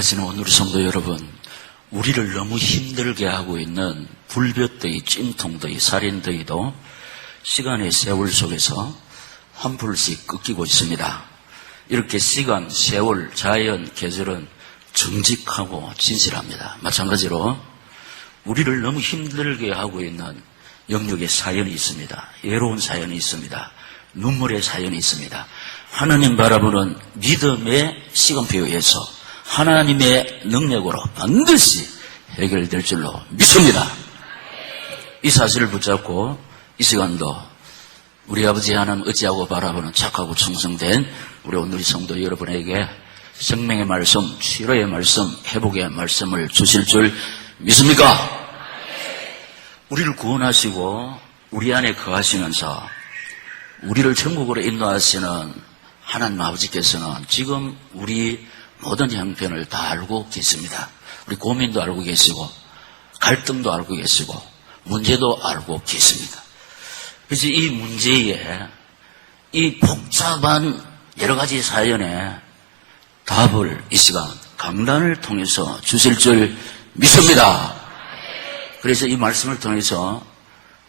사랑하시는 오늘 성도 여러분, 우리를 너무 힘들게 하고 있는 불볕더위, 찜통더위, 살인더위도 시간의 세월 속에서 한풀씩 꺾이고 있습니다. 이렇게 시간, 세월, 자연, 계절은 정직하고 진실합니다. 마찬가지로 우리를 너무 힘들게 하고 있는 영역의 사연이 있습니다. 외로운 사연이 있습니다. 눈물의 사연이 있습니다. 하나님 바라보는 믿음의 시간표에서 하나님의 능력으로 반드시 해결될 줄로 믿습니다. 이 사실을 붙잡고 이 시간도 우리 아버지 하나님 의지하고 바라보는 착하고 충성된 우리 오늘의 성도 여러분에게 생명의 말씀, 치료의 말씀, 회복의 말씀을 주실 줄 믿습니까? 우리를 구원하시고 우리 안에 거하시면서 우리를 천국으로 인도하시는 하나님 아버지께서는 지금 우리 모든 형편을 다 알고 계십니다. 우리 고민도 알고 계시고 갈등도 알고 계시고 문제도 알고 계십니다. 그래서 이 문제에 이 복잡한 여러 가지 사연에 답을 이 시간 강단을 통해서 주실 줄 믿습니다. 그래서 이 말씀을 통해서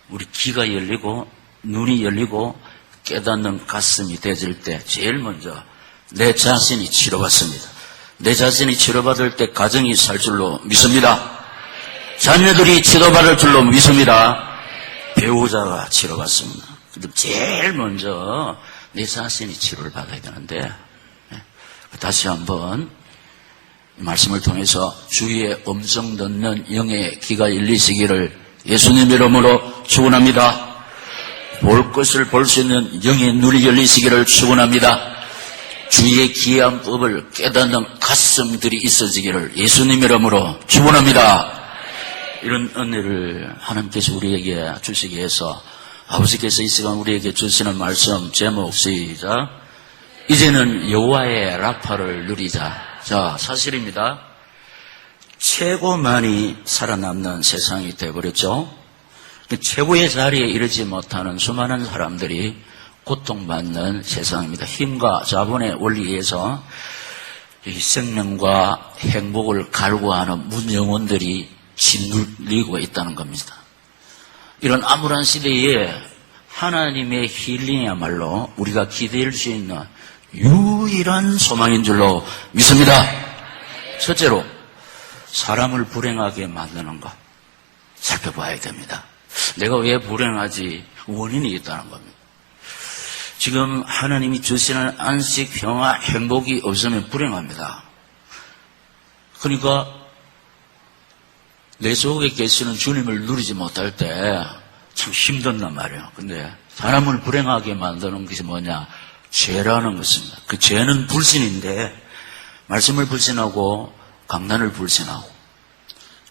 우리 귀가 열리고 눈이 열리고 깨닫는 가슴이 되질 때 제일 먼저 내 자신이 치료받습니다. 내 자신이 치료받을 때 가정이 살 줄로 믿습니다. 자녀들이 치료받을 줄로 믿습니다. 배우자가 치료받습니다. 근데 제일 먼저 내 자신이 치료를 받아야 되는데 다시 한번 말씀을 통해서 주의 음성 듣는 영의 귀가 열리시기를 예수님 이름으로 축원합니다. 볼 것을 볼 수 있는 영의 눈이 열리시기를 축원합니다. 주의 기이한 법을 깨닫는 가슴들이 있어지기를 예수님 이름으로 축원합니다. 이런 은혜를 하나님께서 우리에게 주시기 위해서 아버지께서 이 시간 우리에게 주시는 말씀 제목 시작. 이제는 여호와의 라파를 누리자. 자, 사실입니다. 최고 많이 살아남는 세상이 되어버렸죠. 최고의 자리에 이르지 못하는 수많은 사람들이 고통받는 세상입니다. 힘과 자본의 원리에서 생명과 행복을 갈구하는 문영혼들이 짓눌리고 있다는 겁니다. 이런 암울한 시대에 하나님의 힐링이야말로 우리가 기대할 수 있는 유일한 소망인 줄로 믿습니다. 첫째로 사람을 불행하게 만드는 것 살펴봐야 됩니다. 내가 왜 불행하지? 원인이 있다는 겁니다. 지금 하나님이 주시는 안식, 평화, 행복이 없으면 불행합니다. 그러니까 내 속에 계시는 주님을 누리지 못할 때 참 힘든단 말이에요. 근데 사람을 불행하게 만드는 것이 뭐냐? 죄라는 것입니다. 그 죄는 불신인데 말씀을 불신하고 강단을 불신하고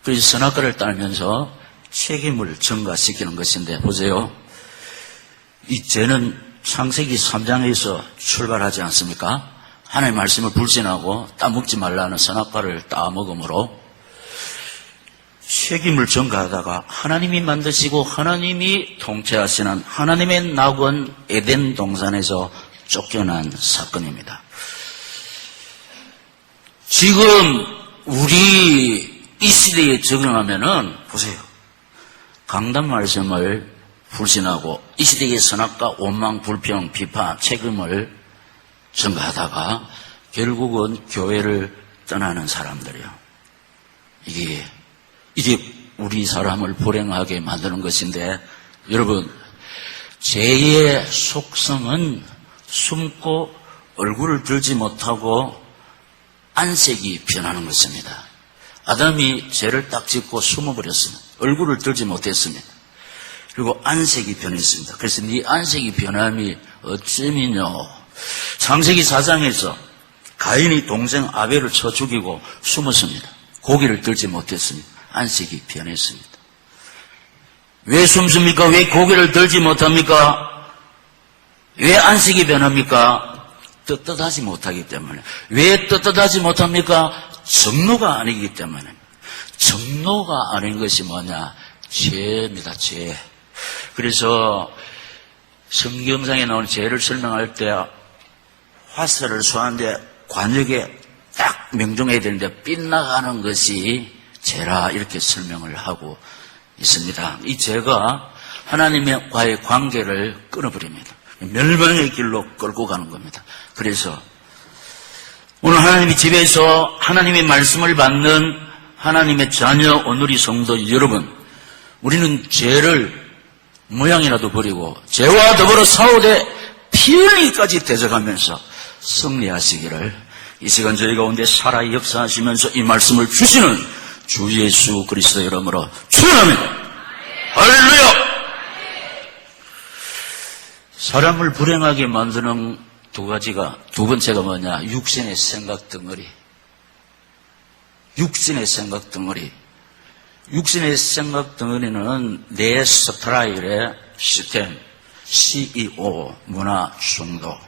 그래서 선악과를 따르면서 책임을 전가시키는 것인데 보세요. 이 죄는 창세기 3장에서 출발하지 않습니까? 하나님의 말씀을 불신하고 따먹지 말라는 선악과를 따먹음으로 책임을 전가하다가 하나님이 만드시고 하나님이 통치하시는 하나님의 낙원 에덴 동산에서 쫓겨난 사건입니다. 지금 우리 이 시대에 적용하면은 보세요. 강단 말씀을 불신하고 이 시대의 선악과 원망, 불평, 비판, 책임을 전가하다가 결국은 교회를 떠나는 사람들이요. 이게 우리 사람을 불행하게 만드는 것인데 여러분 죄의 속성은 숨고 얼굴을 들지 못하고 안색이 변하는 것입니다. 아담이 죄를 딱 짓고 숨어버렸습니다. 얼굴을 들지 못했습니다. 그리고 안색이 변했습니다. 그래서 네 안색이 변함이 어쩌면요. 창세기 4장에서 가인이 동생 아벨을 쳐 죽이고 숨었습니다. 고기를 들지 못했습니다. 안색이 변했습니다. 왜 숨습니까? 왜 고기를 들지 못합니까? 왜 안색이 변합니까? 떳떳하지 못하기 때문에. 왜 떳떳하지 못합니까? 정로가 아니기 때문에. 정로가 아닌 것이 뭐냐? 죄입니다. 죄. 그래서 성경상에 나오는 죄를 설명할 때 화살을 쏘는데 관역에 딱 명중해야 되는데 빗나가는 것이 죄라 이렇게 설명을 하고 있습니다. 이 죄가 하나님과의 관계를 끊어버립니다. 멸망의 길로 끌고 가는 겁니다. 그래서 오늘 하나님의 집에서 하나님의 말씀을 받는 하나님의 자녀 오누리 성도 여러분, 우리는 죄를 모양이라도 버리고 죄와 더불어 싸우되 피 흘리기까지 대적하면서 승리하시기를 이 시간 저희 가운데 살아 역사하시면서 이 말씀을 주시는 주 예수 그리스도 이름으로 축원합니다. 할렐루야. 사람을 불행하게 만드는 두 번째가 뭐냐? 육신의 생각 덩어리. 육신의 생각 덩어리. 육신의 생각 덩어리는 내 스타일의 시스템, CEO, 문화 중독.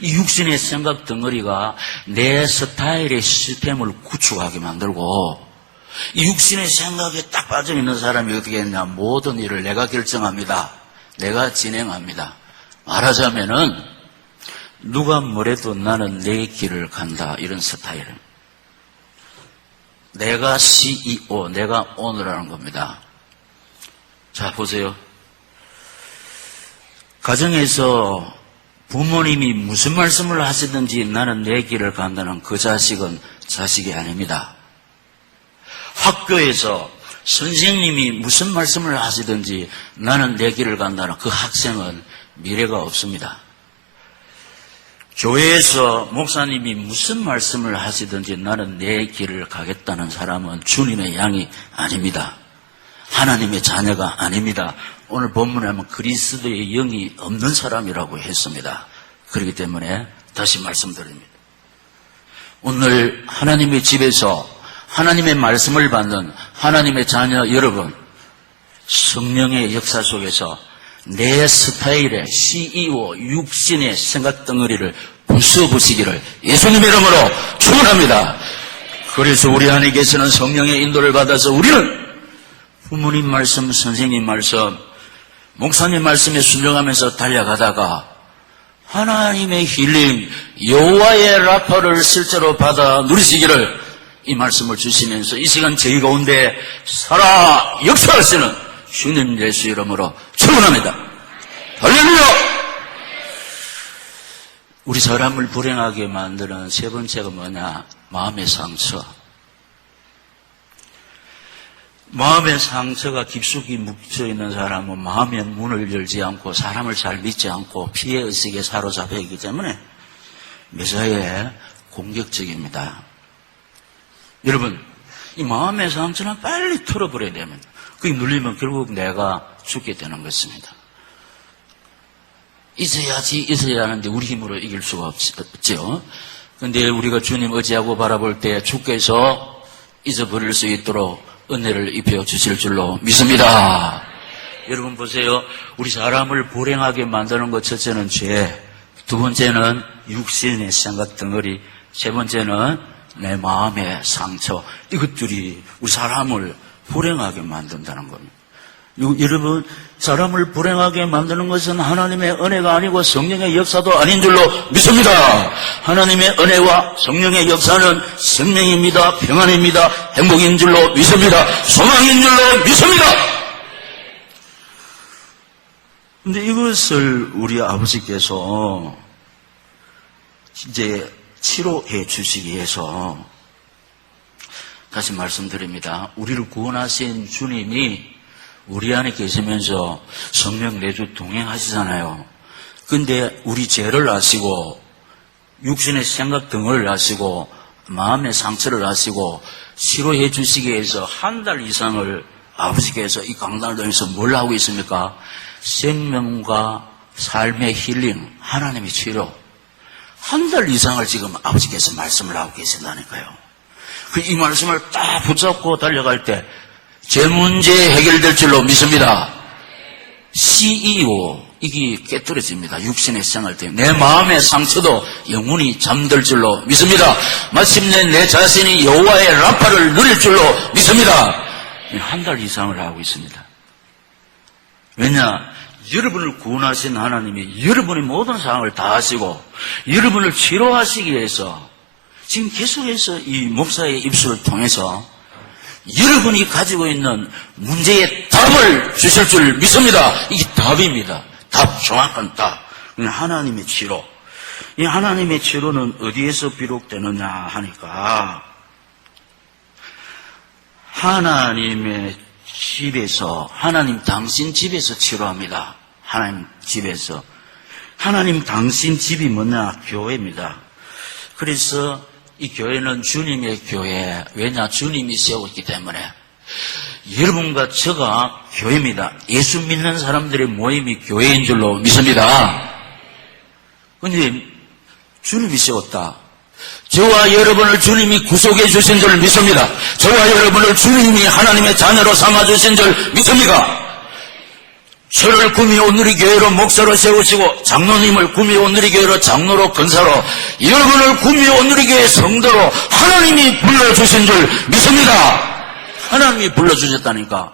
이 육신의 생각 덩어리가 내 스타일의 시스템을 구축하게 만들고, 이 육신의 생각에 딱 빠져있는 사람이 어떻게 했냐? 모든 일을 내가 결정합니다. 내가 진행합니다. 말하자면은 누가 뭐래도 나는 내 길을 간다, 이런 스타일. 내가 CEO, 내가 오너라는 겁니다. 자, 보세요. 가정에서 부모님이 무슨 말씀을 하시든지 나는 내 길을 간다는 그 자식은 자식이 아닙니다. 학교에서 선생님이 무슨 말씀을 하시든지 나는 내 길을 간다는 그 학생은 미래가 없습니다. 교회에서 목사님이 무슨 말씀을 하시든지 나는 내 길을 가겠다는 사람은 주님의 양이 아닙니다. 하나님의 자녀가 아닙니다. 오늘 본문에 하면 그리스도의 영이 없는 사람이라고 했습니다. 그렇기 때문에 다시 말씀드립니다. 오늘 하나님의 집에서 하나님의 말씀을 받는 하나님의 자녀 여러분, 성령의 역사 속에서 내 스타일의 CEO, 육신의 생각 덩어리를 부숴보시기를 예수님의 이름으로 축원합니다. 그래서 우리 안에 계시는 성령의 인도를 받아서 우리는 부모님 말씀, 선생님 말씀, 목사님 말씀에 순종하면서 달려가다가 하나님의 힐링, 여호와의 라파를 실제로 받아 누리시기를 이 말씀을 주시면서 이 시간 저희 가운데 살아 역사하시는 주님 예수 이름으로 축원합니다. 할렐루야. 우리 사람을 불행하게 만드는 세 번째가 뭐냐? 마음의 상처. 마음의 상처가 깊숙이 묵혀있는 사람은 마음의 문을 열지 않고 사람을 잘 믿지 않고 피해의식에 사로잡혀 있기 때문에 매사에 공격적입니다. 여러분, 이 마음의 상처는 빨리 털어버려야 됩니다. 그게 눌리면 결국 내가 죽게 되는 것입니다. 있어야 하는데 우리 힘으로 이길 수가 없죠. 그런데 우리가 주님 의지하고 바라볼 때 주께서 잊어버릴 수 있도록 은혜를 입혀 주실 줄로 믿습니다. 여러분 보세요. 우리 사람을 불행하게 만드는 것 첫째는 죄, 두 번째는 육신의 생각 덩어리, 세 번째는 내 마음의 상처. 이것들이 우리 사람을 불행하게 만든다는 겁니다. 여러분, 사람을 불행하게 만드는 것은 하나님의 은혜가 아니고 성령의 역사도 아닌 줄로 믿습니다. 하나님의 은혜와 성령의 역사는 생명입니다. 평안입니다. 행복인 줄로 믿습니다. 소망인 줄로 믿습니다. 그런데 이것을 우리 아버지께서 이제 치료해 주시기 위해서 다시 말씀드립니다. 우리를 구원하신 주님이 우리 안에 계시면서 성령 내주 동행하시잖아요. 근데 우리 죄를 아시고 육신의 생각 등을 아시고 마음의 상처를 아시고 치료해 주시기 위해서 한 달 이상을 아버지께서 이 강단을 통해서 뭘 하고 있습니까? 생명과 삶의 힐링, 하나님의 치료. 한 달 이상을 지금 아버지께서 말씀을 하고 계신다니까요. 이 말씀을 딱 붙잡고 달려갈 때 제 문제 해결될 줄로 믿습니다. CEO, 이게 깨뜨려집니다. 육신의 생활 때문에. 내 마음의 상처도 영원히 잠들 줄로 믿습니다. 마침내 내 자신이 여호와의 라파를 누릴 줄로 믿습니다. 한 달 이상을 하고 있습니다. 왜냐? 여러분을 구원하신 하나님이 여러분의 모든 상황을 다 아시고 여러분을 치료하시기 위해서 지금 계속해서 이 목사의 입술을 통해서 여러분이 가지고 있는 문제의 답을 주실 줄 믿습니다. 이게 답입니다. 답, 정확한 답. 하나님의 치료. 이 하나님의 치료는 어디에서 비롯되느냐 하니까 하나님의 집에서, 하나님 당신 집에서 치료합니다. 하나님 집에서. 하나님 당신 집이 뭐냐? 교회입니다. 그래서 이 교회는 주님의 교회. 왜냐? 주님이 세웠기 때문에. 여러분과 저가 교회입니다. 예수 믿는 사람들의 모임이 교회인 줄로 믿습니다. 근데 주님이 세웠다. 저와 여러분을 주님이 구속해 주신 줄 믿습니다. 저와 여러분을 주님이 하나님의 자녀로 삼아주신 줄 믿습니까? 저를 구미 온누리교회로 목사로 세우시고 장로님을 구미 온누리교회로 장로로 권사로 여러분을 구미 온누리교회 성도로 하나님이 불러주신 줄 믿습니다. 하나님이 불러주셨다니까.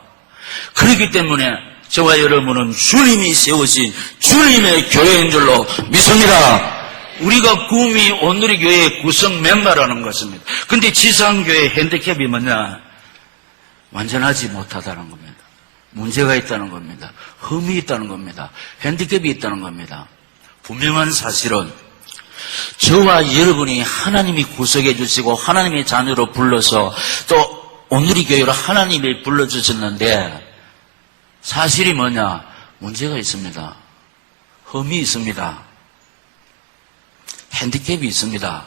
그렇기 때문에 저와 여러분은 주님이 세우신 주님의 교회인 줄로 믿습니다. 우리가 구미 온누리교회의 구성 멤버라는 것입니다. 근데 지상교회 핸디캡이 뭐냐? 완전하지 못하다는 겁니다. 문제가 있다는 겁니다. 흠이 있다는 겁니다. 핸디캡이 있다는 겁니다. 분명한 사실은 저와 여러분이 하나님이 구속해 주시고 하나님의 자녀로 불러서 또 온누리교회로 하나님이 불러주셨는데 사실이 뭐냐? 문제가 있습니다. 흠이 있습니다. 핸디캡이 있습니다.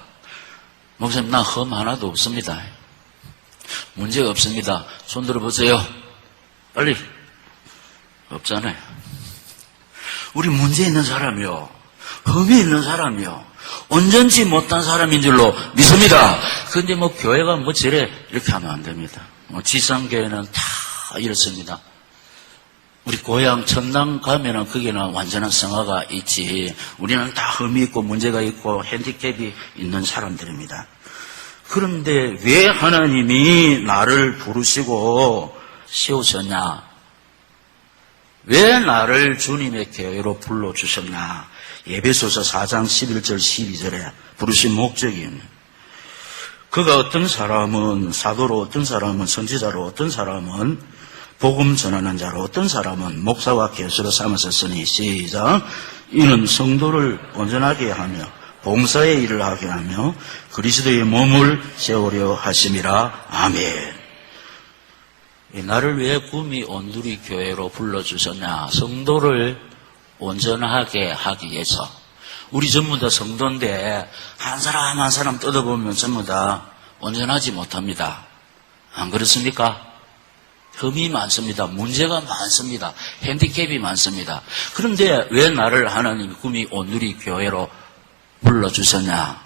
목사님, 나 흠 하나도 없습니다. 문제가 없습니다. 손 들어보세요. 빨리. 없잖아요. 우리 문제 있는 사람이요. 흠이 있는 사람이요. 온전치 못한 사람인 줄로 믿습니다. 그런데 뭐 교회가 뭐 저래 이렇게 하면 안 됩니다. 뭐 지상교회는 다 이렇습니다. 우리 고향 천당 가면은 거기는 완전한 성화가 있지. 우리는 다 흠이 있고 문제가 있고 핸디캡이 있는 사람들입니다. 그런데 왜 하나님이 나를 부르시고 세우셨냐? 왜 나를 주님의 교회로 불러주셨냐? 에베소서 4장 11절 12절에 부르신 목적입니다. 그가 어떤 사람은 사도로, 어떤 사람은 선지자로, 어떤 사람은 복음 전하는 자로, 어떤 사람은 목사와 교수로 삼아서 쓰니 시작. 이는 성도를 온전하게 하며 봉사의 일을 하게 하며 그리스도의 몸을 세우려 하심이라. 아멘. 나를 왜 구미 온누리 교회로 불러주셨냐? 성도를 온전하게 하기 위해서. 우리 전부 다 성도인데 한 사람 한 사람 뜯어보면 전부 다 온전하지 못합니다. 안 그렇습니까? 흠이 많습니다. 문제가 많습니다. 핸디캡이 많습니다. 그런데 왜 나를 하나님이 구미 온누리 교회로 불러주셨냐?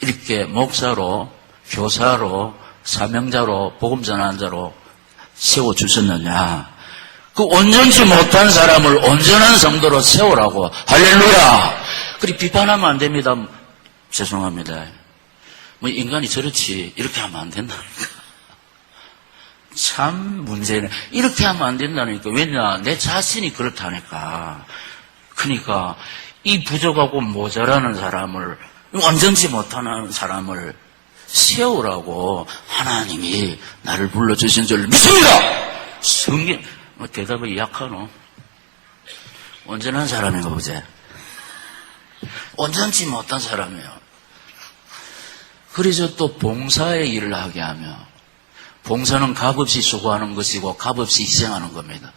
이렇게 목사로, 교사로, 사명자로, 복음 전하는 자로 세워주셨느냐? 그 온전치 못한 사람을 온전한 성도로 세우라고. 할렐루야! 그리 비판하면 안 됩니다. 죄송합니다. 뭐 인간이 저렇지 이렇게 하면 안 된다니까. 참 문제네. 이렇게 하면 안 된다니까. 왜냐? 내 자신이 그렇다니까. 그러니까 이 부족하고 모자라는 사람을, 완전치 못하는 사람을 세우라고 하나님이 나를 불러주신 줄 믿습니다. 성경 대답이 약하노? 온전한 사람인가 보지? 온전치 못한 사람이에요. 그래서 또 봉사의 일을 하게 하며, 봉사는 값없이 수고하는 것이고 값없이 희생하는 겁니다.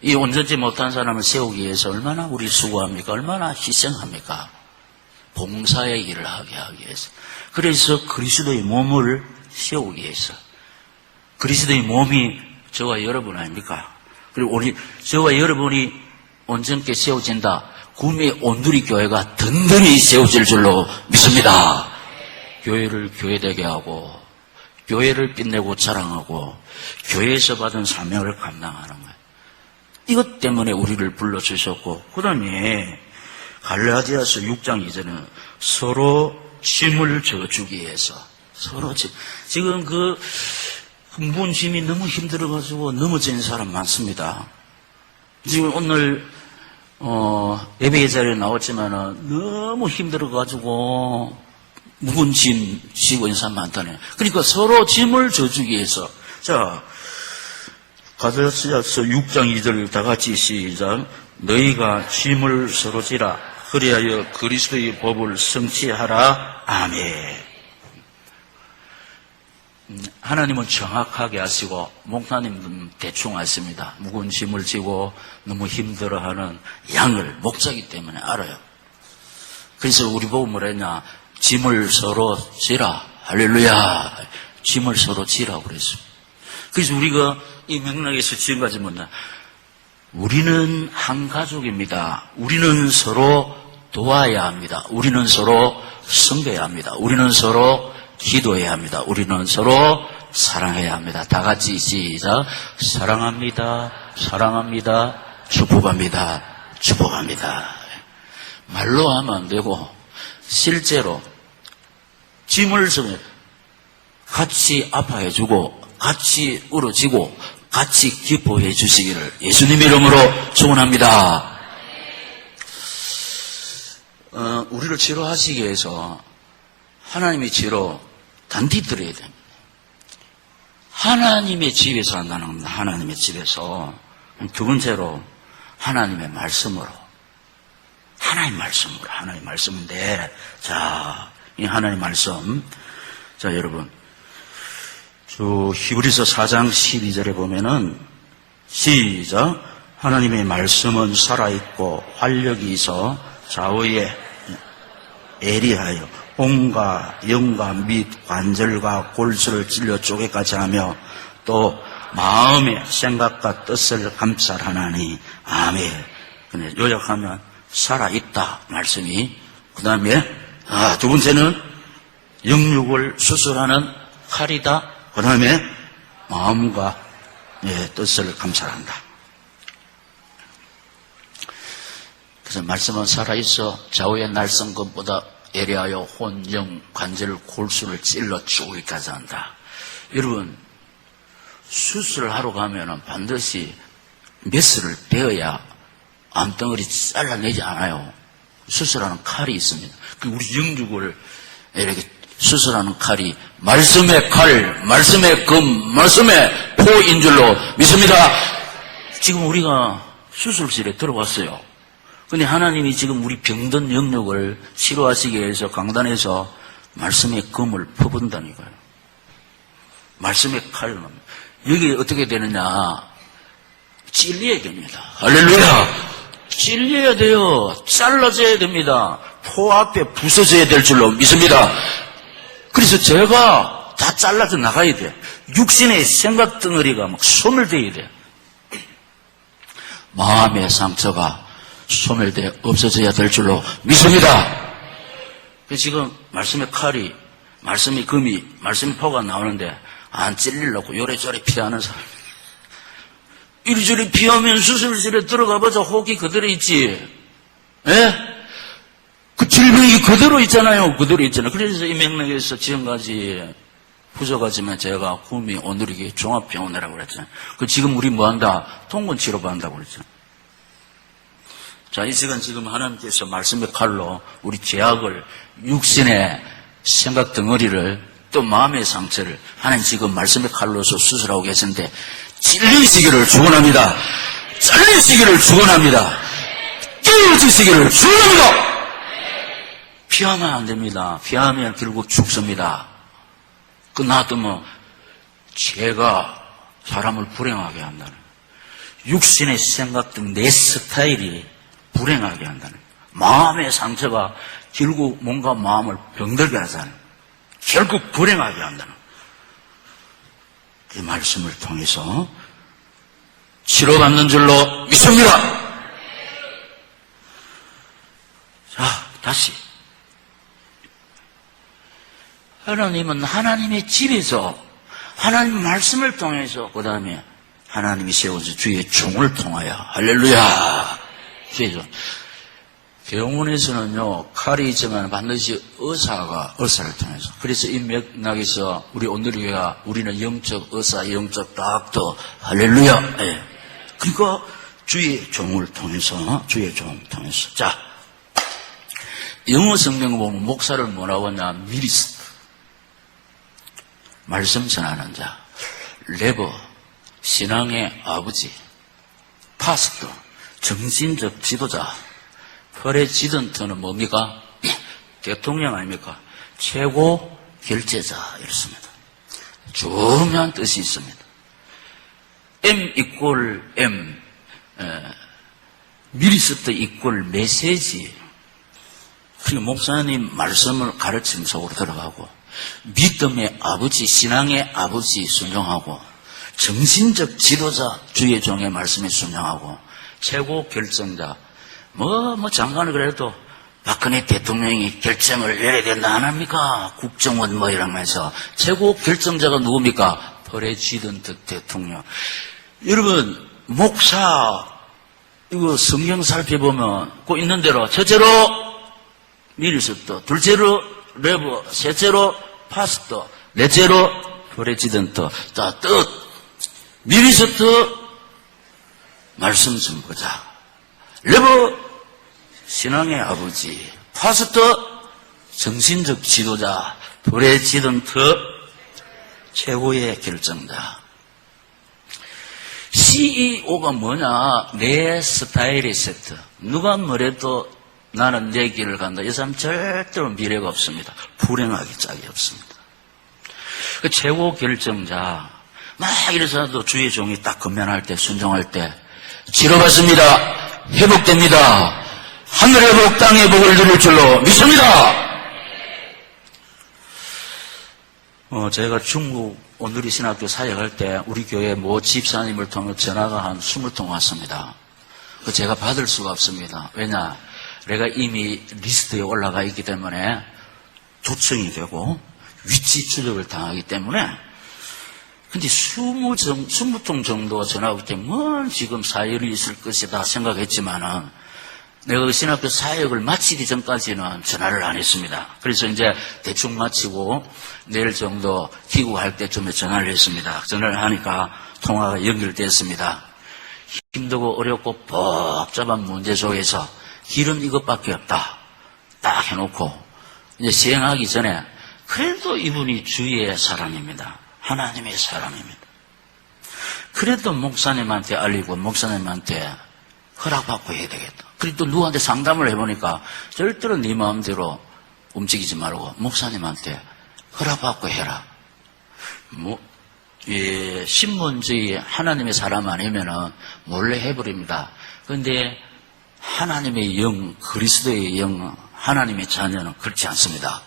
이 온전치 못한 사람을 세우기 위해서 얼마나 우리 수고합니까? 얼마나 희생합니까? 봉사의 일을 하게 하기 위해서. 그래서 그리스도의 몸을 세우기 위해서. 그리스도의 몸이 저와 여러분 아닙니까? 그리고 저와 여러분이 온전케 세워진다. 구미 온누리 교회가 든든히 세워질 줄로 믿습니다. 교회를 교회되게 하고, 교회를 빛내고 자랑하고, 교회에서 받은 사명을 감당하는 거예요. 이것 때문에 우리를 불러주셨고, 그 다음에 갈라디아서 6장 2절은 서로 짐을 져주기 위해서, 서로 지금 그 흥분 짐이 너무 힘들어가지고 넘어진 사람 많습니다. 지금 오늘 예배의 자리에 나왔지만은 너무 힘들어가지고 무거운 짐 지고 있는 사람 많다네. 그러니까 서로 짐을 져주기 위해서. 자, 가데스야서 6장 2절 다 같이 시작. 너희가 짐을 서로 지라. 그리하여 그리스도의 법을 성취하라. 아멘. 하나님은 정확하게 하시고 목사님은 대충 하십니다. 무거운 짐을 지고 너무 힘들어하는 양을 목자이기 때문에 알아요. 그래서 우리 보고 뭐라 했냐. 짐을 서로 지라. 할렐루야. 짐을 서로 지라고 그랬어요. 그래서 우리가 이 맥락에서 지금까지 뭐냐. 우리는 한 가족입니다. 우리는 서로 도와야 합니다. 우리는 서로 섬겨야 합니다. 우리는 서로 기도해야 합니다. 우리는 서로 사랑해야 합니다. 다 같이 시작. 사랑합니다. 사랑합니다. 축복합니다. 축복합니다. 말로 하면 안 되고 실제로 짐을 져서 같이 아파해주고 같이 울어지고 같이 기뻐해 주시기를 예수님 이름으로 축원합니다. 우리를 치료하시기 위해서 하나님의 치료 단디 드려야 됩니다. 하나님의 집에서 한다는 겁니다. 하나님의 집에서. 두 번째로 하나님의 말씀으로. 하나님의 말씀인데, 자, 이 하나님의 말씀. 자, 여러분. 히브리서 4장 12절에 보면은, 시작. 하나님의 말씀은 살아있고 활력이 있어 좌우에 예리하여 온과 영과 및 관절과 골수를 찔러 쪼개까지 하며 또 마음의 생각과 뜻을 감찰하나니 아멘. 근데 요약하면 살아있다 말씀이. 그 다음에 두 번째는 영육을 수술하는 칼이다. 그 다음에 마음과 뜻을 감찰한다. 그래서 말씀은 살아있어 좌우의 날선 것보다 예리하여 혼, 영, 관절, 골수를 찔러 죽기까지 한다. 여러분, 수술을 하러 가면은 반드시 메스를 베어야 암덩어리 잘라내지 않아요. 수술하는 칼이 있습니다. 우리 영육을 이렇게 수술하는 칼이 말씀의 칼, 말씀의 금, 말씀의 포인 줄로 믿습니다. 지금 우리가 수술실에 들어왔어요. 근데 하나님이 지금 우리 병든 영역을 치료하시기 위해서 강단에서 말씀의 금을 퍼본다니까요. 말씀의 칼로. 여기 어떻게 되느냐. 찔려야 됩니다. 할렐루야. 찔려야 돼요. 잘라져야 됩니다. 포 앞에 부서져야 될 줄로 믿습니다. 그래서 제가 다 잘라져 나가야 돼. 육신의 생각 덩어리가 막 소멸돼야 돼. 마음의 상처가 소멸되어 없어져야 될 줄로 믿습니다. 지금 말씀의 칼이, 말씀의 금이, 말씀의 포가 나오는데 안 찔리려고 요래저래 피하는 사람. 이리저리 피하면 수술실에 들어가보자 혹이 그대로 있지. 예? 그 질병이 그대로 있잖아요. 그대로 있잖아요. 그래서 이 맥락에서 지금까지 부족하지만 제가 구미 오늘이기 종합병원이라고 그랬잖아요. 그 지금 우리 뭐 한다? 통근 치료받는다고 그랬잖아요. 자, 이 시간 지금 하나님께서 말씀의 칼로 우리 죄악을, 육신의 생각 덩어리를, 또 마음의 상처를 하나님 지금 말씀의 칼로서 수술하고 계신데 찔리시기를 축원합니다. 잘리시기를 축원합니다. 깨어지시기를 축원합니다. 피하면 안 됩니다. 피하면 결국 죽습니다. 그 놔두면 죄가 사람을 불행하게 한다는, 육신의 생각 등 내 스타일이 불행하게 한다는, 마음의 상처가 결국 뭔가 마음을 병들게 하잖아요. 결국 불행하게 한다는, 그 말씀을 통해서 치료받는 줄로 믿습니다. 자, 다시. 하나님은 하나님의 집에서 하나님 말씀을 통해서, 그 다음에 하나님이 세워준 주의 종을 통하여, 할렐루야. 그래서 병원에서는요, 칼이 있지만 반드시 의사를 통해서. 그래서 이 맥락에서 우리 오늘교회가 우리는 영적 의사, 영적 닥터, 할렐루야. 네. 그러니까 주의 종을 통해서, 주의 종을 통해서. 자, 영어 성경 보면 목사를 뭐라고 하냐? 미니스터. 말씀 전하는 자. 레버. 신앙의 아버지. 파스터. 정신적 지도자. 프레지던트는 뭡니까? 대통령 아닙니까? 최고 결재자. 이렇습니다. 중요한 뜻이 있습니다. M 이퀄 M. 미리스트 이퀄 메시지. 그리고 목사님 말씀을 가르침 속으로 들어가고 믿음의 아버지, 신앙의 아버지 순종하고 정신적 지도자 주의 종의 말씀에 순종하고 최고 결정자 장관을 그래도 박근혜 대통령이 결정을 내려야 된다 안 합니까? 국정원 이러면서 최고 결정자가 누굽니까? 프레지던트 대통령. 여러분 목사 이거 성경 살펴보면 꼭 있는 대로 첫째로 미니스터, 둘째로 레버, 셋째로 파스터, 넷째로 프레지던트. 자, 뜻 미니스터 말씀 전부자, 레버 신앙의 아버지, 파스터 정신적 지도자, 프레지던트 최고의 결정자. CEO가 뭐냐? 내 스타일의 세트. 누가 뭐래도 나는 내 길을 간다. 이 사람 절대로 미래가 없습니다. 불행하기 짝이 없습니다. 그 최고 결정자. 막 이래서도 주의 종이 딱 건면할 때, 순종할 때, 치러받습니다. 회복됩니다. 하늘의 복, 땅의 복을 누릴 줄로 믿습니다. 제가 중국 온누리 신학교 사역할 때 우리 교회 모 집사님을 통해 전화가 한 20통 왔습니다. 제가 받을 수가 없습니다. 왜냐? 내가 이미 리스트에 올라가 있기 때문에 도청이 되고 위치 추적을 당하기 때문에. 근데 20통 정도 전화 올 때 지금 사연이 있을 것이다 생각했지만은 내가 그 신학교 사역을 마치기 전까지는 전화를 안 했습니다. 그래서 이제 대충 마치고 내일 정도 귀국할 때쯤에 전화를 했습니다. 전화를 하니까 통화가 연결됐습니다. 힘들고 어렵고 복잡한 문제 속에서 길은 이것밖에 없다. 딱 해놓고 이제 시행하기 전에 그래도 이분이 주의 사람입니다. 하나님의 사람입니다. 그래도 목사님한테 알리고 목사님한테 허락받고 해야 되겠다. 그리고 또 누구한테 상담을 해보니까 절대로 네 마음대로 움직이지 말고 목사님한테 허락받고 해라. 신문주의 하나님의 사람 아니면은 몰래 해버립니다. 그런데 하나님의 영, 그리스도의 영, 하나님의 자녀는 그렇지 않습니다.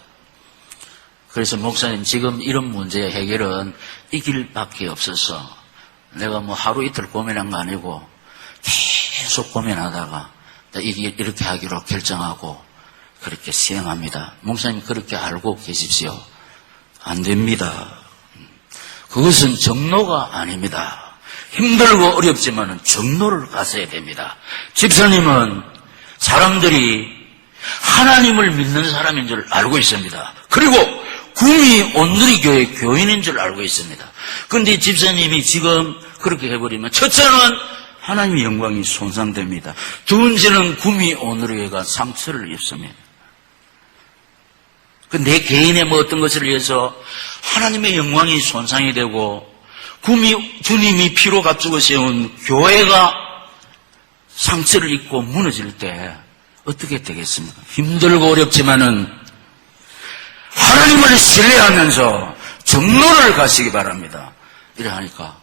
그래서 목사님 지금 이런 문제의 해결은 이 길밖에 없어서 내가 하루 이틀 고민한 거 아니고 계속 고민하다가 이렇게 하기로 결정하고 그렇게 시행합니다. 목사님 그렇게 알고 계십시오. 안 됩니다. 그것은 정로가 아닙니다. 힘들고 어렵지만 정로를 가서야 됩니다. 집사님은 사람들이 하나님을 믿는 사람인 줄 알고 있습니다. 그리고 구미 온누리교회 교인인 줄 알고 있습니다. 그런데 집사님이 지금 그렇게 해버리면 첫째는 하나님의 영광이 손상됩니다. 두 번째는 구미 온누리교회가 상처를 입습니다. 내 개인의 어떤 것을 위해서 하나님의 영광이 손상이 되고 주님이 피로 값주고 세운 교회가 상처를 입고 무너질 때 어떻게 되겠습니까? 힘들고 어렵지만은 하나님을 신뢰하면서 정로를 가시기 바랍니다. 이래 하니까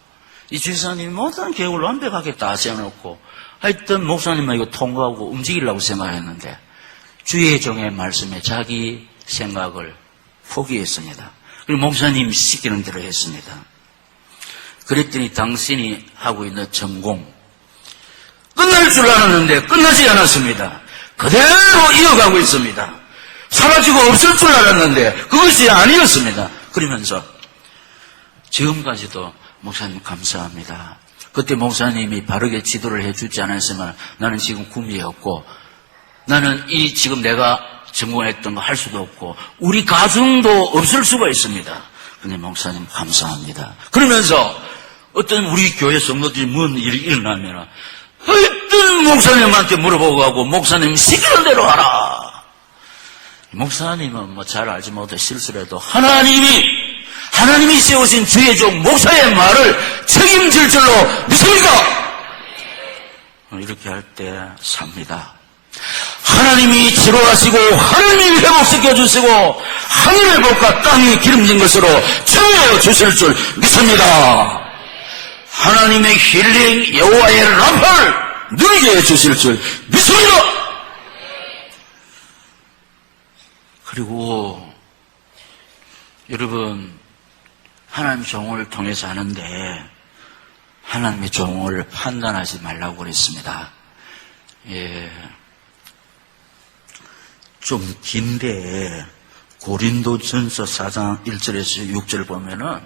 이 주사님이 모든 계획을 완벽하게 다 세워놓고 하여튼 목사님은 이거 통과하고 움직이려고 생각했는데 주의 종의 말씀에 자기 생각을 포기했습니다. 그리고 목사님 시키는 대로 했습니다. 그랬더니 당신이 하고 있는 전공 끝날 줄 알았는데 끝나지 않았습니다. 그대로 이어가고 있습니다. 사라지고 없을 줄 알았는데 그것이 아니었습니다. 그러면서 지금까지도 목사님 감사합니다. 그때 목사님이 바르게 지도를 해주지 않았으면 나는 지금 구미에 없고 나는 이 지금 내가 전공했던 거 할 수도 없고 우리 가정도 없을 수가 있습니다. 근데 목사님 감사합니다. 그러면서 어떤 우리 교회 성도들이 뭔 일이 일어나면 어떤 목사님한테 물어보고 가고 목사님 시키는 대로 하라. 목사님은 뭐 잘 알지 못해 실수를 해도 하나님이 세우신 주의 종 목사의 말을 책임질 줄로 믿습니까? 이렇게 할 때 삽니다. 하나님이 치료하시고 하나님이 회복시켜주시고 하늘의 복과 땅이 기름진 것으로 채워주실 줄 믿습니다. 하나님의 힐링 여호와의 라파를 누리게 해주실 줄 믿습니다. 그리고 여러분, 하나님 종을 통해서 하는데 하나님의 종을 판단하지 말라고 그랬습니다. 좀 긴데 고린도전서 4장 1절에서 6절 보면은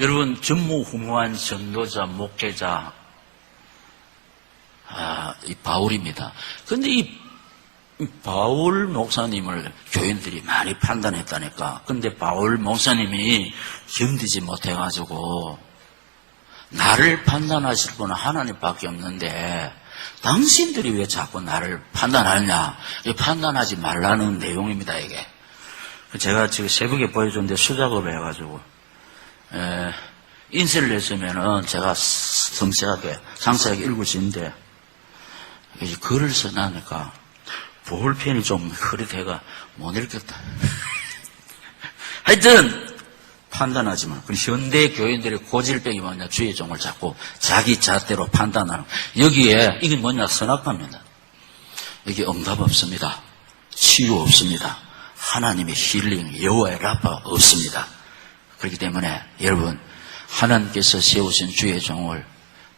여러분, 전무후무한 전도자, 목회자, 이 바울입니다. 근데 이 바울 목사님을 교인들이 많이 판단했다니까. 근데 바울 목사님이 견디지 못해가지고 나를 판단하실 분은 하나님밖에 없는데 당신들이 왜 자꾸 나를 판단하느냐. 판단하지 말라는 내용입니다, 이게. 제가 지금 새벽에 보여줬는데 수작업을 해가지고 인쇄를 했으면은 제가 섬세하게 상세하게 읽을 수 있는데 글을 써놔니까 볼펜이 좀 흐릿해가 못 읽겠다. 하여튼 판단하지 마. 현대 교인들의 고질병이 뭐냐, 주의 종을 잡고 자기 잣대로 판단하는. 여기에 이게 뭐냐, 선악과입니다. 여기 응답 없습니다. 치유 없습니다. 하나님의 힐링, 여호와의 라파 없습니다. 그렇기 때문에 여러분, 하나님께서 세우신 주의 종을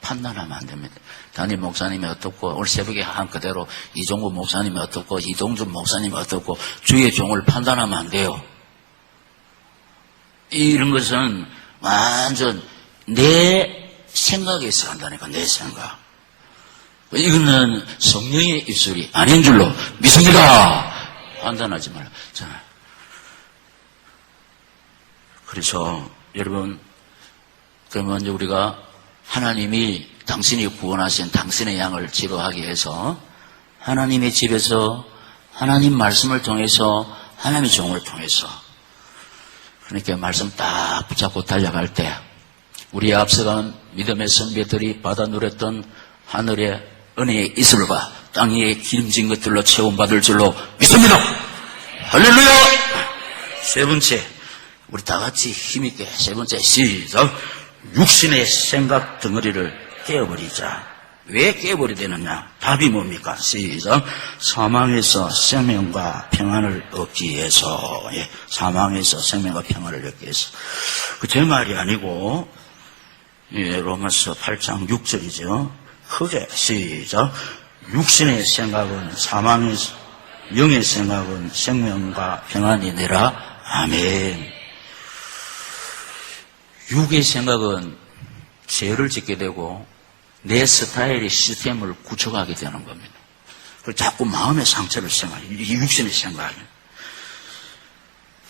판단하면 안 됩니다. 담임 목사님이 어떻고, 오늘 새벽에 한 그대로 이종구 목사님이 어떻고, 이동준 목사님이 어떻고, 주의 종을 판단하면 안 돼요. 이런 것은 완전 내 생각에서 한다니까, 내 생각. 이거는 성령의 입술이 아닌 줄로 믿습니다. 판단하지 말라. 자, 그래서 여러분, 그러면 이제 우리가 하나님이 당신이 구원하신 당신의 양을 치료하기 위해서 하나님의 집에서 하나님 말씀을 통해서 하나님의 종을 통해서 그러니까 말씀 딱 붙잡고 달려갈 때 우리의 앞서간 믿음의 선배들이 받아 누렸던 하늘의 은혜의 이슬과 땅 위에 기름진 것들로 체험받을 줄로 믿습니다. 할렐루야. 세 번째, 우리 다 같이 힘있게 세 번째 시작. 육신의 생각 덩어리를 깨어버리자. 왜 깨어버려야 되느냐? 답이 뭡니까? 시작. 사망에서 생명과 평안을 얻기 위해서. 예, 사망에서 생명과 평안을 얻기 위해서. 그 제 말이 아니고 로마서 8장 6절이죠. 크게 시작. 육신의 생각은 사망에서, 영의 생각은 생명과 평안이니라. 아멘. 육의 생각은 죄를 짓게 되고 내 스타일의 시스템을 구축하게 되는 겁니다. 그리고 자꾸 마음의 상처를 생각해요. 이 육신의 생각이.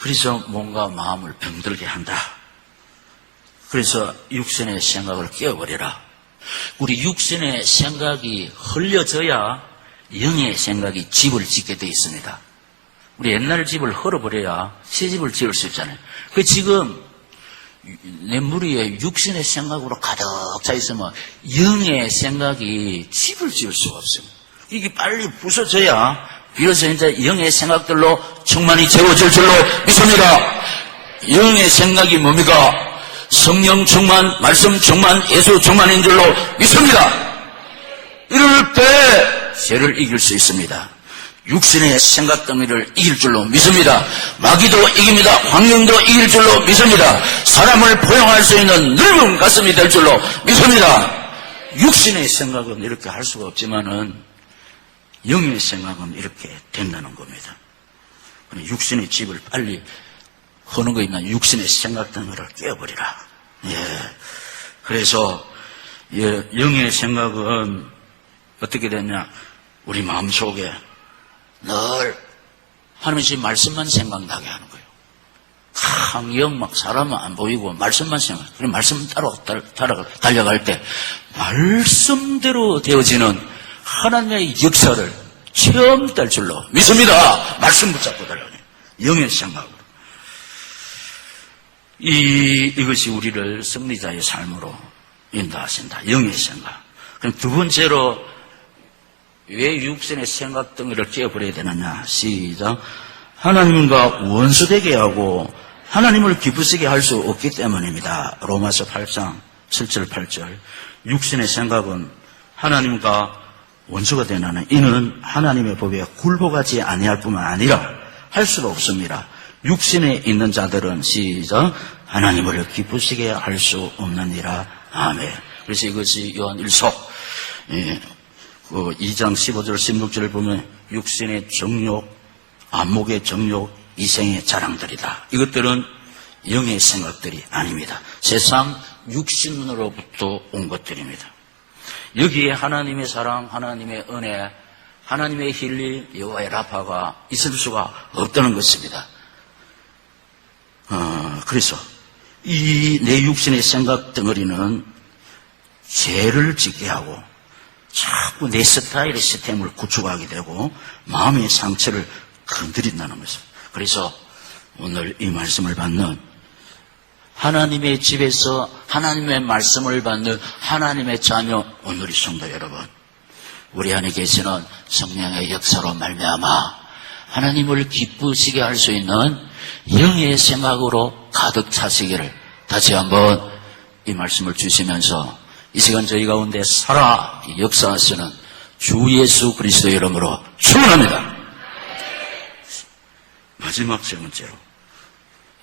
그래서 뭔가 마음을 병들게 한다. 그래서 육신의 생각을 깨어버리라. 우리 육신의 생각이 흘려져야 영의 생각이 집을 짓게 되어 있습니다. 우리 옛날 집을 헐어버려야 새 집을 지을 수 있잖아요. 그 지금 내 무리에 육신의 생각으로 가득 차 있으면 영의 생각이 집을 지을 수가 없어요. 이게 빨리 부서져야 비로소 이제 영의 생각들로 충만히 채워질 줄로 믿습니다. 영의 생각이 뭡니까? 성령 충만, 말씀 충만, 예수 충만인 줄로 믿습니다. 이럴 때 죄를 이길 수 있습니다. 육신의 생각 덩어리를 이길 줄로 믿습니다. 마귀도 이깁니다. 환경도 이길 줄로 믿습니다. 사람을 포용할 수 있는 넓은 가슴이 될 줄로 믿습니다. 육신의 생각은 이렇게 할 수가 없지만은 영의 생각은 이렇게 된다는 겁니다. 육신의 집을 빨리 허는 거 있나? 육신의 생각 덩어리를 깨어버리라. 예. 그래서 영의 생각은 어떻게 되냐? 우리 마음속에 늘 하나님의 말씀만 생각나게 하는 거예요. 강영 막 사람은 안 보이고 말씀만 생각. 그럼 말씀 따로 달려갈 때 말씀대로 되어지는 하나님의 역사를 체험될 줄로 믿습니다. 말씀 붙잡고 달라요. 영의 생각으로. 이것이 우리를 승리자의 삶으로 인도하신다. 영의 생각. 그럼 두 번째로 왜 육신의 생각 덩어리를 깨버려야 되느냐. 시작. 하나님과 원수되게 하고 하나님을 기쁘시게 할 수 없기 때문입니다. 로마서 8장 7절 8절. 육신의 생각은 하나님과 원수가 되나는 이는 하나님의 법에 굴복하지 아니할 뿐만 아니라 할 수가 없습니다. 육신에 있는 자들은 시작. 하나님을 기쁘시게 할 수 없느니라. 아멘. 그래서 이것이 요한 1서 2장 15절 16절을 보면 육신의 정욕, 안목의 정욕, 이생의 자랑들이다. 이것들은 영의 생각들이 아닙니다. 세상 육신으로부터 온 것들입니다. 여기에 하나님의 사랑, 하나님의 은혜, 하나님의 힐리, 여호와의 라파가 있을 수가 없다는 것입니다. 그래서 이 내 육신의 생각 덩어리는 죄를 짓게 하고 자꾸 내 스타일의 시스템을 구축하게 되고 마음의 상처를 건드린다는 것입니다. 그래서 오늘 이 말씀을 받는 하나님의 집에서 하나님의 말씀을 받는 하나님의 자녀 오늘의 성도 여러분, 우리 안에 계시는 성령의 역사로 말미암아 하나님을 기쁘시게 할 수 있는 영의 생각으로 가득 차시기를 다시 한번 이 말씀을 주시면서 이 시간 저희 가운데 살아 역사하시는 주 예수 그리스도의 이름으로 축원합니다. 마지막 세 번째로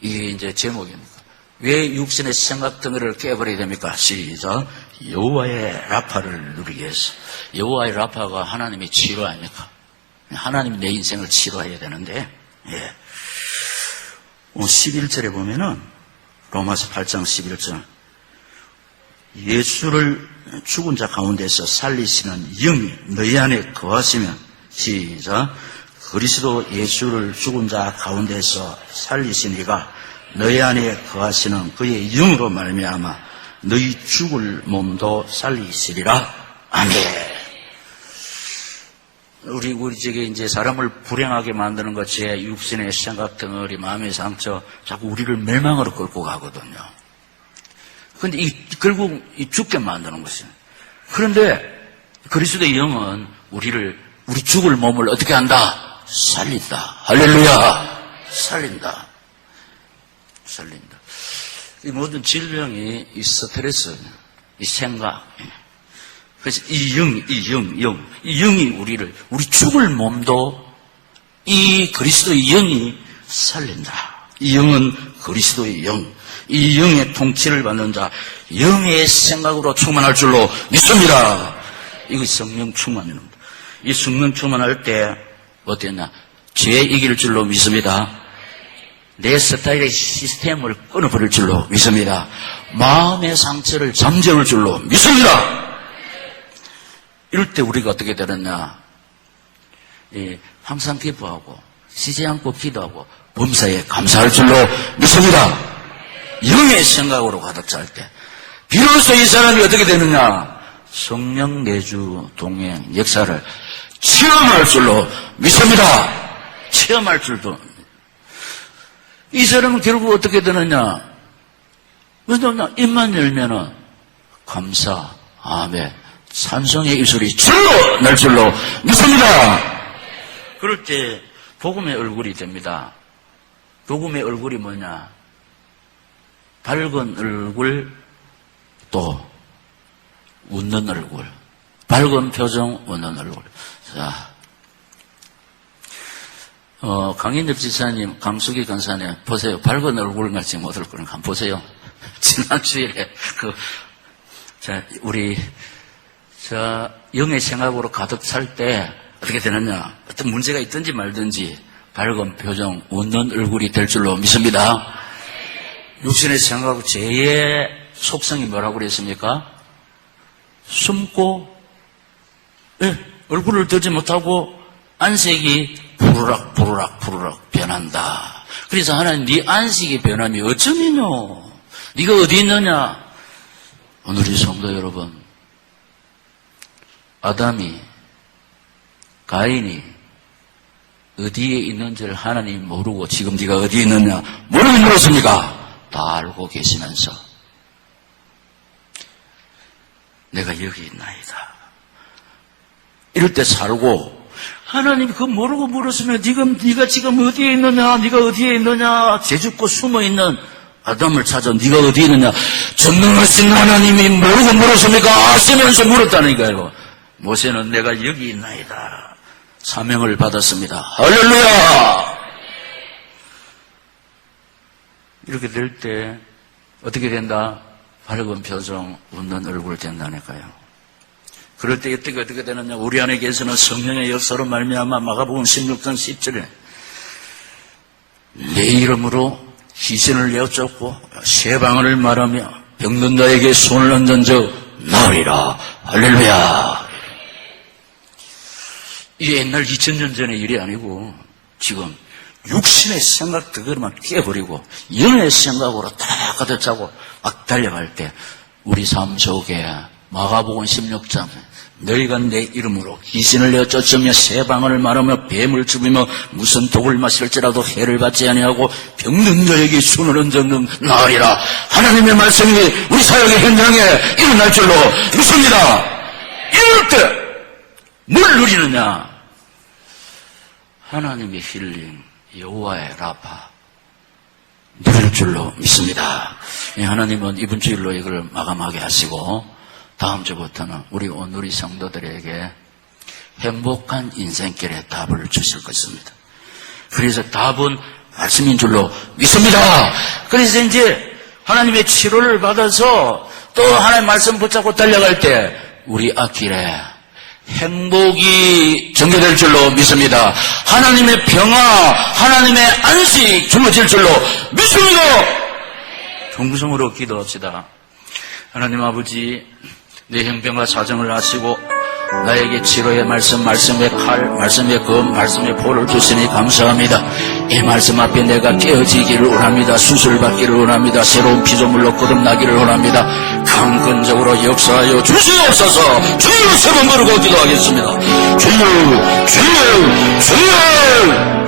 이게 이제 제목입니다. 왜 육신의 생각 덩어리를 깨버려야 됩니까? 시작. 여호와의 라파를 누리기 위해서. 여호와의 라파가 하나님의 치료 아닙니까? 하나님이 내 인생을 치료해야 되는데 11절에 보면은 로마서 8장 11절 예수를 죽은 자 가운데서 살리시는 영이 너희 안에 거하시면 시작. 그리스도 예수를 죽은 자 가운데서 살리신 이가 너희 안에 거하시는 그의 영으로 말미암아 너희 죽을 몸도 살리시리라. 아멘. 우리 저게 이제 사람을 불행하게 만드는 것, 제 육신의 생각 덩어리, 마음의 상처, 자꾸 우리를 멸망으로 끌고 가거든요. 근데 결국 죽게 만드는 것이에요. 그런데 그리스도의 영은 우리 죽을 몸을 어떻게 한다? 살린다. 할렐루야. 살린다. 이 모든 질병이 이 스트레스, 이 생각. 그래서 이 영이 우리 죽을 몸도 이 그리스도의 영이 살린다. 이 영은 그리스도의 영. 이 영의 통치를 받는 자, 영의 생각으로 충만할 줄로 믿습니다. 이것이 성령 충만입니다. 이 성령 충만할 때 어땠나? 죄 이길 줄로 믿습니다. 내 스타일의 시스템을 끊어버릴 줄로 믿습니다. 마음의 상처를 잠재울 줄로 믿습니다. 이럴 때 우리가 어떻게 되느냐? 항상 기뻐하고 쉬지 않고 기도하고 범사에 감사할 줄로 믿습니다. 영의 생각으로 가득 찰 때 비로소 이 사람이 어떻게 되느냐? 성령 내주 동행 역사를 체험할 줄로 믿습니다. 체험할 줄도. 이 사람은 결국 어떻게 되느냐? 왜냐하면 입만 열면은 감사, 아멘, 찬송의 입술이 줄로 날 줄로 믿습니다. 그럴 때 복음의 얼굴이 됩니다. 복음의 얼굴이 뭐냐? 밝은 얼굴, 또 웃는 얼굴, 밝은 표정, 웃는 얼굴. 자, 강인엽 지사님, 강수기 간사님, 보세요. 밝은 얼굴 같이 못할 거는 한번 보세요. 지난주에 영의 생각으로 가득 찰 때 어떻게 되느냐? 어떤 문제가 있든지 말든지 밝은 표정, 웃는 얼굴이 될 줄로 믿습니다. 육신의 생각, 죄의 속성이 뭐라고 그랬습니까? 숨고, 얼굴을 들지 못하고 안색이 부르락 변한다. 그래서 하나님, 네 안식이 변함이 어쩌면요? 네가 어디 있느냐? 오늘의 성도 여러분, 아담이 가인이 어디에 있는지를 하나님 모르고 지금 네가 어디에 있느냐 모르고 물었습니까? 다 알고 계시면서 내가 여기 있나이다. 이럴 때 살고 하나님 그거 모르고 물었으면 네가 지금 어디에 있느냐, 네가 어디에 있느냐, 죄짓고 숨어 있는 아담을 찾아 네가 어디에 있느냐, 전능하신 하나님이 모르고 물었습니까? 아시면서 물었다니까요. 모세는 내가 여기 있나이다. 사명을 받았습니다. 할렐루야! 이렇게 될 때 어떻게 된다? 밝은 표정, 웃는 얼굴 된다니까요. 그럴 때 어떻게 되느냐? 우리 안에 계시는 성령의 역사로 말미암아 마가복음 16장 10절에 내 이름으로 귀신을 내쫓고 새 방언을 말하며 병든 자에게 손을 얹은 적 나으리라. 할렐루야. 이게 옛날 2000년 전의 일이 아니고 지금 육신의 생각들만 깨버리고 영의 생각으로 다 가득 차고 막 달려갈 때 우리 삶 속에 마가복음 16장 너희가 내 이름으로 귀신을 내어 쫓으며 새 방언을 말하며 뱀을 죽이며 무슨 독을 마실지라도 해를 받지 아니하고 병든 자에게 손을 얹는 나으리라. 하나님의 말씀이 우리 사역의 현장에 일어날 줄로 믿습니다. 이럴 때 뭘 누리느냐? 하나님의 힐링, 여호와의 라파 누릴 줄로 믿습니다. 하나님은 이번 주일로 이걸 마감하게 하시고 다음 주부터는 우리 오누리 성도들에게 행복한 인생길의 답을 주실 것입니다. 그래서 답은 말씀인 줄로 믿습니다. 그래서 이제 하나님의 치료를 받아서 또 하나님의 말씀 붙잡고 달려갈 때 우리 앞길에 행복이 전개될 줄로 믿습니다. 하나님의 평화, 하나님의 안식 주어질 줄로 믿습니다. 정성으로 기도합시다. 하나님 아버지, 내 형편과 사정을 아시고 나에게 치료의 말씀, 말씀의 칼, 말씀의 검, 말씀의 볼을 주시니 감사합니다. 이 말씀 앞에 내가 깨어지기를 원합니다. 수술받기를 원합니다. 새로운 피조물로 거듭나기를 원합니다. 강건적으로 역사하여 주시옵소서. 주여 세 번 부르고 기도하겠습니다. 주여, 주여, 주여.